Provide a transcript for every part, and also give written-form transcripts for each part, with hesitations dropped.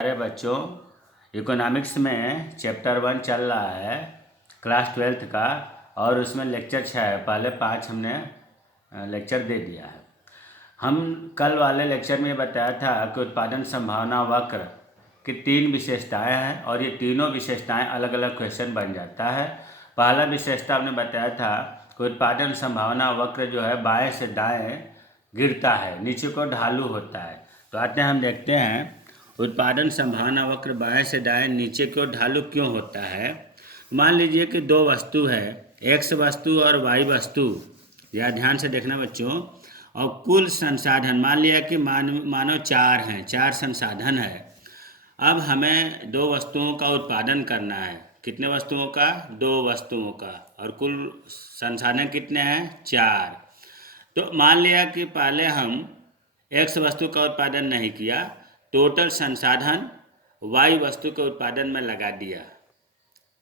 अरे बच्चों, इकोनॉमिक्स में चैप्टर 1 चल रहा है क्लास 12th का। और उसमें लेक्चर 6 है। पहले 5 हमने लेक्चर दे दिया है। हम कल वाले लेक्चर में बताया था कि उत्पादन संभावना वक्र की 3 विशेषताएं हैं और ये तीनों विशेषताएं अलग अलग क्वेश्चन बन जाता है। पहला विशेषता हमने बताया था कि उत्पादन संभावना वक्र जो है बाएं से दाएं गिरता है, नीचे को ढालू होता है। तो आते हैं, हम देखते हैं उत्पादन संभावना वक्र बाएं से दाएं नीचे की ओर ढालू क्यों होता है। मान लीजिए कि दो वस्तु है, एक्स वस्तु और वाई वस्तु। या ध्यान से देखना बच्चों। और कुल संसाधन मान लिया कि मानो 4 हैं, 4 संसाधन है। अब हमें दो वस्तुओं का उत्पादन करना है। कितने वस्तुओं का? 2 वस्तुओं का। और कुल संसाधन कितने हैं? 4। तो मान लिया कि पहले हम एक्स वस्तु का उत्पादन नहीं किया, टोटल संसाधन वाई वस्तु के उत्पादन में लगा दिया।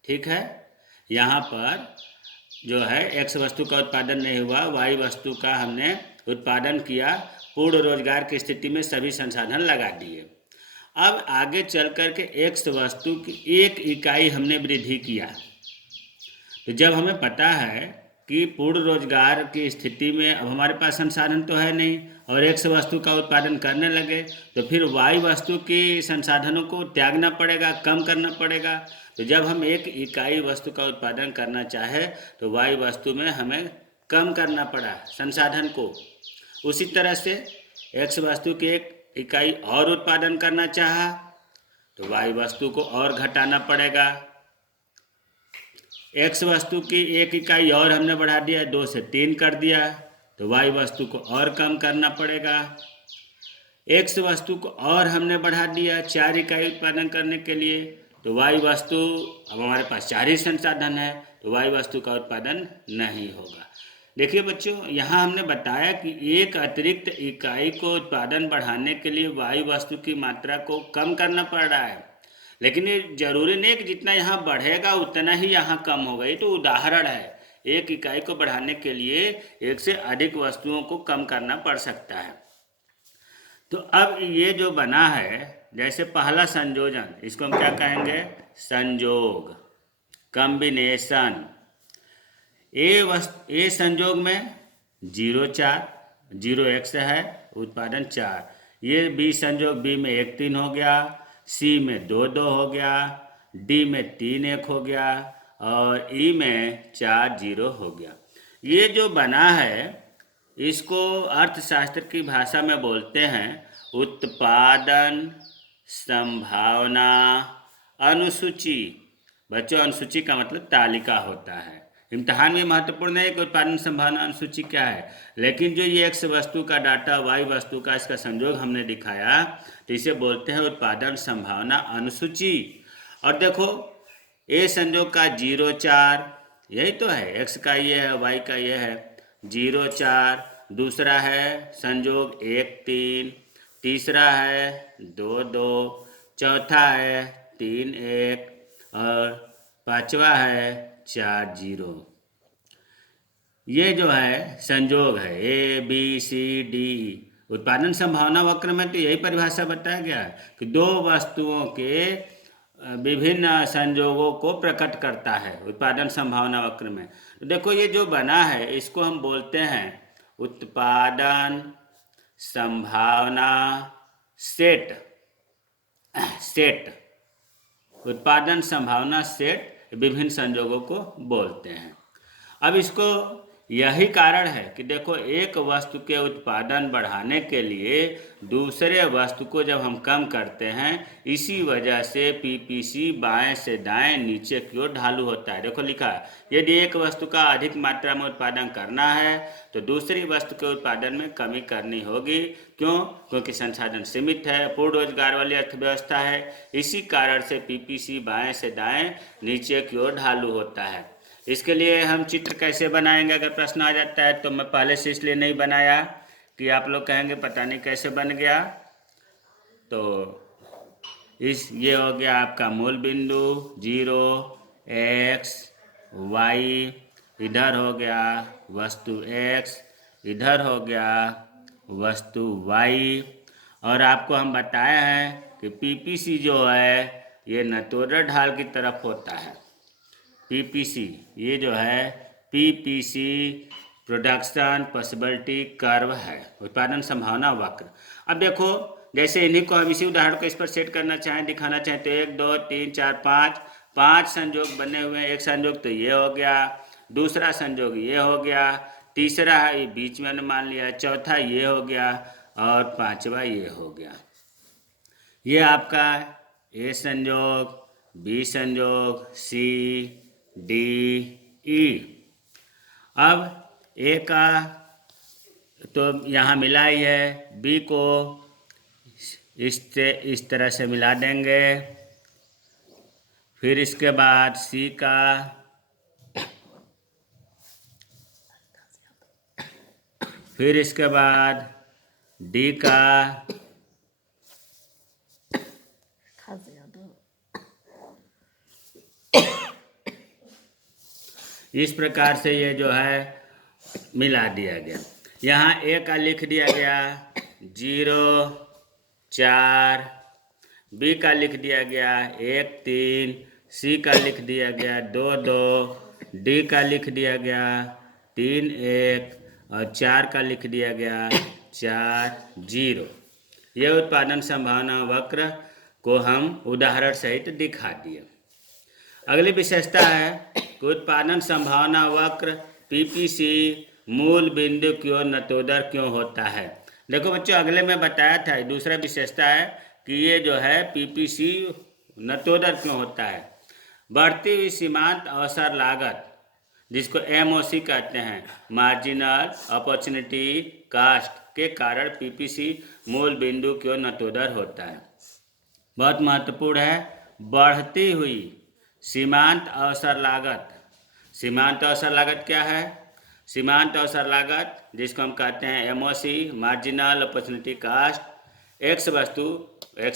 ठीक है, यहाँ पर जो है एक्स वस्तु का उत्पादन नहीं हुआ, वाई वस्तु का हमने उत्पादन किया। पूर्ण रोजगार की स्थिति में सभी संसाधन लगा दिए। अब आगे चल कर के एक्स वस्तु की 1 इकाई हमने वृद्धि किया। तो जब हमें पता है कि पूर्ण रोजगार की स्थिति में अब हमारे पास संसाधन तो है नहीं और एक्स वस्तु का उत्पादन करने लगे, तो फिर वाई वस्तु की संसाधनों को त्यागना पड़ेगा, कम करना पड़ेगा। तो जब हम 1 इकाई वस्तु का उत्पादन करना चाहे तो वाई वस्तु में हमें कम करना पड़ा संसाधन को। उसी तरह से एक्स वस्तु की 1 इकाई और उत्पादन करना चाहा तो वाई वस्तु को और घटाना पड़ेगा। एक्स वस्तु की 1 इकाई और हमने बढ़ा दिया, 2 से 3 कर दिया, तो वाई वस्तु को और कम करना पड़ेगा। एक्स वस्तु को और हमने बढ़ा दिया 4 इकाई उत्पादन करने के लिए, तो वाई वस्तु, अब हमारे पास 4 ही संसाधन है, तो वाई वस्तु का उत्पादन नहीं होगा। देखिए बच्चों, यहाँ हमने बताया कि एक अतिरिक्त इकाई को उत्पादन बढ़ाने के लिए वाई वस्तु की मात्रा को कम करना पड़ रहा है, लेकिन ये जरूरी नहीं कि जितना यहाँ बढ़ेगा उतना ही यहाँ कम होगा। ये तो उदाहरण है। 1 इकाई को बढ़ाने के लिए 1 से अधिक वस्तुओं को कम करना पड़ सकता है। तो अब ये जो बना है, जैसे पहला संयोजन, इसको हम क्या कहेंगे? संयोग, कॉम्बिनेशन। ए संयोग में 0 4, 0 एक्स है, उत्पादन 4। ये बी संयोग, बी में 1 3 हो गया, सी में 2 2 हो गया, डी में 3 1 हो गया और ई में 4 0 हो गया। ये जो बना है इसको अर्थशास्त्र की भाषा में बोलते हैं उत्पादन संभावना अनुसूची। बच्चों, अनुसूची का मतलब तालिका होता है। इम्तिहान में महत्वपूर्ण है कि उत्पादन संभावना अनुसूची क्या है, लेकिन जो ये एक्स वस्तु का डाटा, वाई वस्तु का इसका संयोग हमने दिखाया, तो इसे बोलते हैं उत्पादन संभावना अनुसूची। और देखो, ए संयोग का 0 4, यही तो है, एक्स का ये है, वाई का ये है, 0 4। दूसरा है संयोग 1 3, तीसरा है 2 2, चौथा है 3 1 और पांचवा है 4 0। ये जो है संयोग है ए बी सी डी। उत्पादन संभावना वक्र में तो यही परिभाषा बताया गया है कि 2 वस्तुओं के विभिन्न संयोगों को प्रकट करता है उत्पादन संभावना वक्र में। तो देखो, ये जो बना है इसको हम बोलते हैं उत्पादन संभावना सेट। उत्पादन संभावना सेट विभिन्न संयोगों को बोलते हैं। अब इसको यही कारण है कि देखो, एक वस्तु के उत्पादन बढ़ाने के लिए दूसरे वस्तु को जब हम कम करते हैं, इसी वजह से पीपीसी बाएं से दाएं नीचे की ओर ढालू होता है। देखो लिखा है, यदि एक वस्तु का अधिक मात्रा में उत्पादन करना है तो दूसरी वस्तु के उत्पादन में कमी करनी होगी। क्यों? क्योंकि संसाधन सीमित है, पूर्ण रोजगार वाली अर्थव्यवस्था है। इसी कारण से पीपीसी बाएं से दाएं नीचे की ओर ढालू होता है। इसके लिए हम चित्र कैसे बनाएंगे, अगर प्रश्न आ जाता है तो। मैं पहले से इसलिए नहीं बनाया कि आप लोग कहेंगे पता नहीं कैसे बन गया। तो ये हो गया आपका मूल बिंदु 0 एक्स वाई, इधर हो गया वस्तु एक्स, इधर हो गया वस्तु वाई। और आपको हम बताए हैं कि पीपीसी जो है ये नतोदर ढाल की तरफ होता है। पीपीसी ये जो है पीपीसी प्रोडक्शन पॉसिबिलिटी कर्व है, उत्पादन संभावना वक्र। अब देखो जैसे इन्हीं को हम इसी उदाहरण को इस पर सेट करना चाहें, दिखाना चाहें तो 1 2 3 4 5 संयोग बने हुए हैं। एक संयोग तो ये हो गया, दूसरा संयोग ये हो गया, तीसरा है ये बीच में मान लिया, चौथा ये हो गया और पांचवा ये हो गया। ये आपका ए संयोग, बी संयोग, सी डी ई। अब ए का तो यहाँ मिला ही है, बी को इस तरह से मिला देंगे। फिर इसके बाद सी का, फिर इसके बाद डी का, इस प्रकार से ये जो है मिला दिया गया। यहाँ ए का लिख दिया गया 0 4, बी का लिख दिया गया 1 3, सी का लिख दिया गया 2 2, डी का लिख दिया गया 3 1 और 4 का लिख दिया गया 4 0। यह उत्पादन संभावना वक्र को हम उदाहरण सहित दिखा दिए। अगली विशेषता है कि उत्पादन संभावना वक्र पीपीसी मूल बिंदु की ओर नतोदर क्यों होता है। देखो बच्चों, अगले में बताया था, दूसरा विशेषता है कि ये जो है पीपीसी नतोदर क्यों होता है। बढ़ती हुई सीमांत अवसर लागत, जिसको एमओसी कहते हैं, मार्जिनल अपॉर्चुनिटी कास्ट के कारण पीपीसी मूल बिंदु की ओर नतोदर होता है। बहुत महत्वपूर्ण है, बढ़ती हुई सीमांत अवसर लागत। सीमांत अवसर लागत क्या है? सीमांत अवसर लागत जिसको हम कहते हैं MOC, marginal opportunity cost. X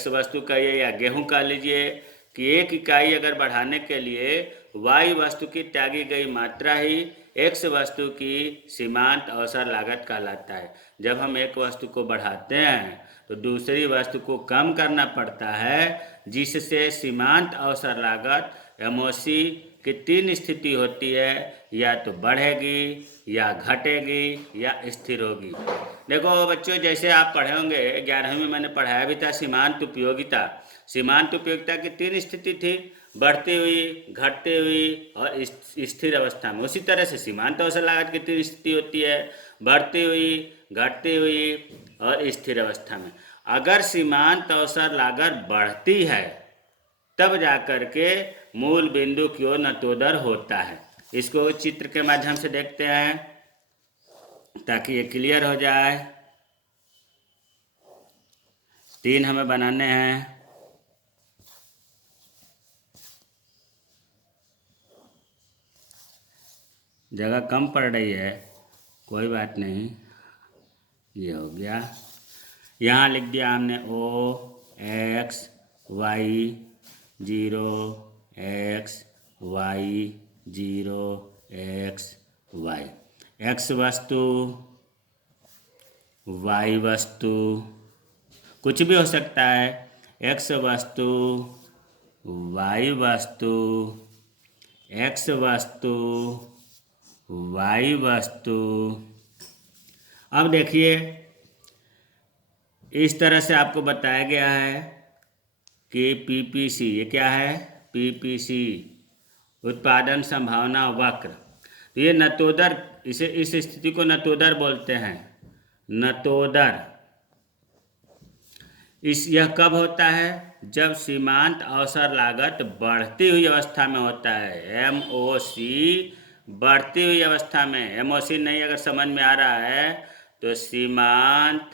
वस्तु कहिए या गेहूं कह लीजिए कि एक इकाई अगर बढ़ाने के लिए वाई वस्तु की त्यागी गई मात्रा ही एक्स वस्तु की सीमांत अवसर लागत कहलाता है। जब हम एक वस्तु को बढ़ाते हैं तो दूसरी वस्तु को कम करना पड़ता है, जिससे सीमांत अवसर लागत एमओसी की 3 स्थिति होती है, या तो बढ़ेगी या घटेगी या स्थिर होगी। देखो बच्चों, जैसे आप पढ़े होंगे 11वीं में मैंने पढ़ाया भी था सीमांत उपयोगिता। सीमांत उपयोगिता की 3 स्थिति थी, बढ़ती हुई, घटती हुई और स्थिर अवस्था में। उसी तरह से सीमांत अवसर लागत की 3 स्थिति होती है, बढ़ती हुई, घटती हुई और स्थिर अवस्था में। अगर सीमांत अवसर लागत बढ़ती है तब जाकर के मूल बिंदु की ओर नतोदर होता है। इसको चित्र के माध्यम से देखते हैं ताकि ये क्लियर हो जाए। 3 हमें बनाने हैं। जगह कम पड़ रही है, कोई बात नहीं, ये हो गया। यहाँ लिख दिया हमने O X Y 0 X Y 0 X Y। X वस्तु, Y वस्तु, कुछ भी हो सकता है। X वस्तु, Y वस्तु, X वस्तु, Y वस्तु। अब देखिए, इस तरह से आपको बताया गया है कि पीपीसी, ये क्या है? पीपीसी उत्पादन संभावना वक्र। तो ये नतोदर, इस स्थिति को नतोदर बोलते हैं। नतोदर यह कब होता है? जब सीमांत अवसर लागत बढ़ती हुई अवस्था में होता है। एमओसी बढ़ती हुई अवस्था में, एमओसी नहीं अगर समझ में आ रहा है तो सीमांत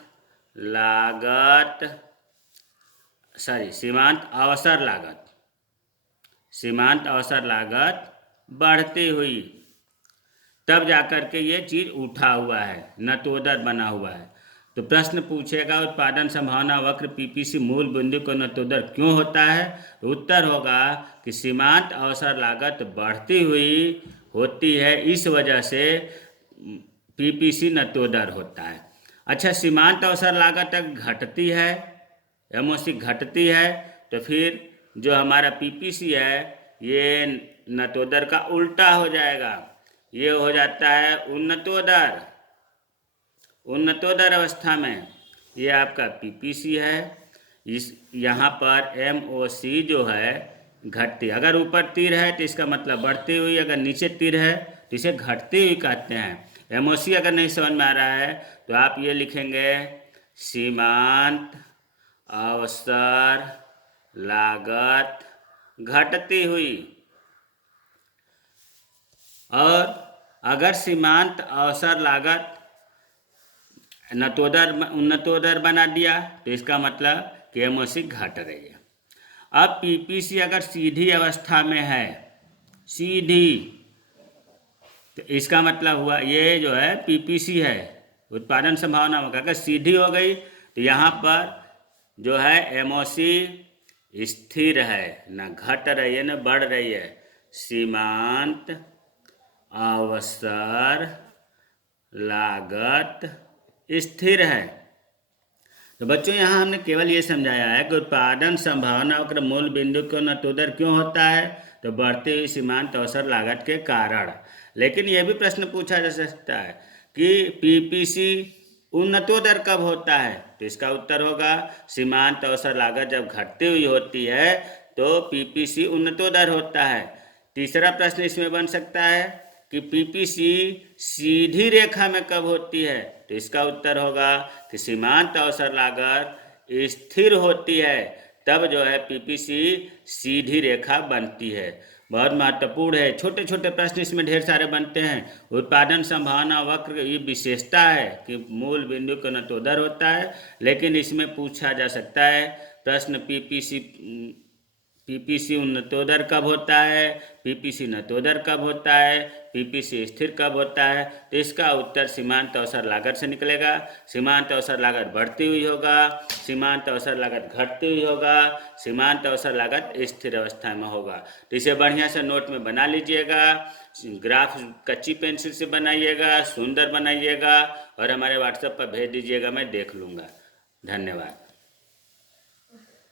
अवसर लागत बढ़ती हुई, तब जाकर के ये चीज उठा हुआ है, नतोदर बना हुआ है। तो प्रश्न पूछेगा उत्पादन संभावना वक्र पीपीसी मूल बिंदु को नतोदर क्यों होता है? तो उत्तर होगा कि सीमांत अवसर लागत बढ़ती हुई होती है, इस वजह से पीपीसी नतोदर होता है। अच्छा, सीमांत अवसर लागत घटती है एमओसी घटती है तो फिर जो हमारा पीपीसी है ये नतोदर का उल्टा हो जाएगा, ये हो जाता है उन्नतोदर। उन्नतोदर अवस्था में ये आपका पीपीसी है। इस यहाँ पर एमओसी जो है घटती, अगर ऊपर तीर है तो इसका मतलब बढ़ती हुई, अगर नीचे तीर है तो इसे घटती हुई कहते हैं। एमओसी अगर नहीं समझ में आ रहा है तो आप ये लिखेंगे सीमांत अवसर लागत घटती हुई। और अगर सीमांत अवसर लागत उन्नतोदर बना दिया तो इसका मतलब कि एमओसी घट रही है। अब पीपीसी अगर सीधी अवस्था में है, सीधी, तो इसका मतलब हुआ ये जो है पीपीसी है, उत्पादन संभावना होगा। अगर सीधी हो गई तो यहाँ पर जो है एमओसी स्थिर है, न घट रही है न बढ़ रही है। सीमांत अवसर लागत स्थिर है। तो बच्चों यहाँ हमने केवल ये समझाया है कि उत्पादन संभावना वक्र मूल बिंदु को नतोदर क्यों होता है, तो बढ़ती हुई सीमांत अवसर लागत के कारण। लेकिन यह भी प्रश्न पूछा जा सकता है कि पीपीसी उन्नतोदर कब होता है, तो इसका उत्तर होगा सीमांत अवसर लागत जब घटती हुई होती है तो पीपीसी उन्नतोदर होता है। तीसरा प्रश्न इसमें बन सकता है कि पीपीसी सीधी रेखा में कब होती है, तो इसका उत्तर होगा कि सीमांत अवसर लागत स्थिर होती है, तब जो है पीपीसी सीधी रेखा बनती है। बहुत महत्वपूर्ण है। छोटे छोटे प्रश्न इसमें ढेर सारे बनते हैं। उत्पादन संभावना वक्र की विशेषता है कि मूल बिंदु का नतोदर होता है, लेकिन इसमें पूछा जा सकता है प्रश्न पीपीसी उन्नतोदर कब होता है, पीपीसी नतोदर कब होता है, पीपीसी स्थिर कब होता है, तो इसका उत्तर सीमांत अवसर लागत से निकलेगा। सीमांत अवसर लागत बढ़ती हुई होगा, सीमांत अवसर लागत घटती हुई होगा, सीमांत अवसर लागत स्थिर अवस्था में होगा। तो इसे बढ़िया से नोट में बना लीजिएगा, ग्राफ कच्ची पेंसिल से बनाइएगा, सुंदर बनाइएगा और हमारे व्हाट्सएप पर भेज दीजिएगा, मैं देख लूँगा। धन्यवाद।